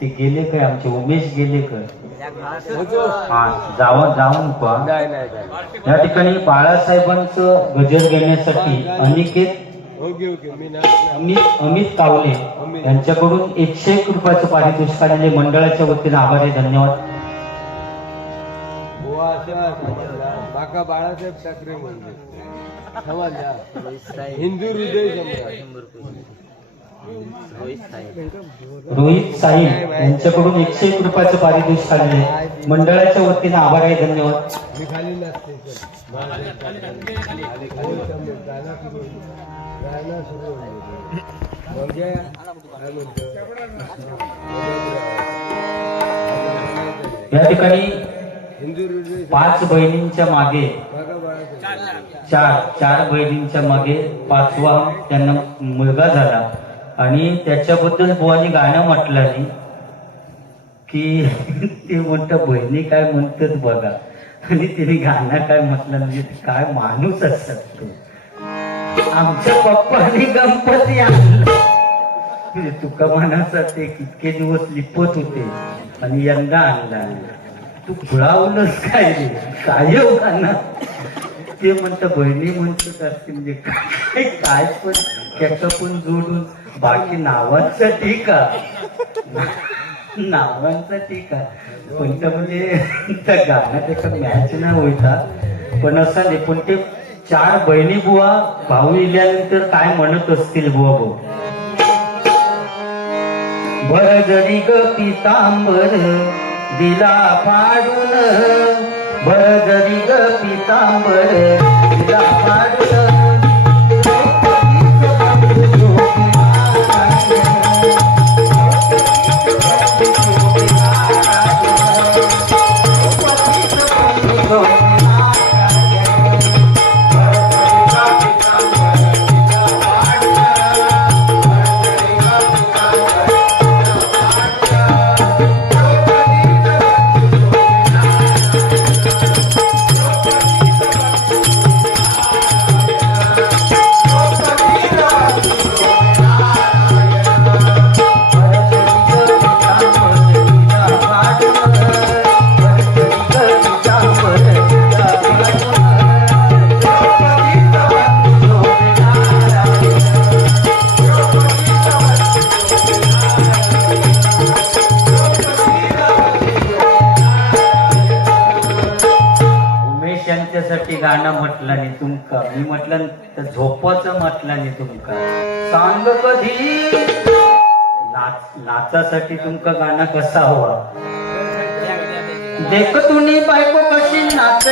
ते गेले काय आमचे? उमेश गेले काय? हा. जावं जाऊन पहा. नाही नाही नाही. या ठिकाणी बाळासाहेबांचं गजर घेण्यासाठी अनिकेत ओके ओके. मी ना अमित अमित कावले यांच्याकडून एकशे एक रुपयाचं पारितोषिक आलेले मंडळाच्या वतीने आभारी धन्यवाद. असा समजला काका बाळासाहेब ठाकरे म्हणजे. हिंदू हृदय रोहित साहिल यांच्याकडून एकशे एक रुपयाचं पारितोषिक आलेले मंडळाच्या वतीने आभार आहे धन्यवाद. या ठिकाणी पाच बहिणींच्या मागे चार चार बहिणींच्या मागे पाचवा त्यांना मुलगा झाला. आणि त्याच्याबद्दल बुवानी गाणं म्हटलं नाही की ते म्हणतं बहिणी काय म्हणतात बघा. आणि तिने गाणं काय म्हटलं म्हणजे ते काय माणूस असतात आमच्या पप्पाने गणपती आणलं. म्हणजे तुका म्हणायचं ते कितके दिवस लिपत होते आणि यंदा आणला तू खुळावलंच काय रे? काय गाणं ते म्हणतं बहिणी म्हणतात असतील म्हणजे काय काय पण. त्याचं पण जोडून. बाकी नावांचं ठीक आहे. नावांचं ठीक आहे. पण तर म्हणजे त्या गाणं त्याचा मॅच नाही होईता पण असं नाही पण ते चार बहिणी बुवा भाऊ इल्यानंतर काय म्हणत असतील बुवा भाऊ बर जरी ग पितांबर दिला पाडून बर ग पितांबर दिला गाणं म्हटलं नाही तुमका. मी म्हटलं तर झोपच म्हटलं नाही तुमका. सांग कधी? नाच नाचासाठी तुमका गाणं कसा हवा? देख तुम्ही बायको कशी नाच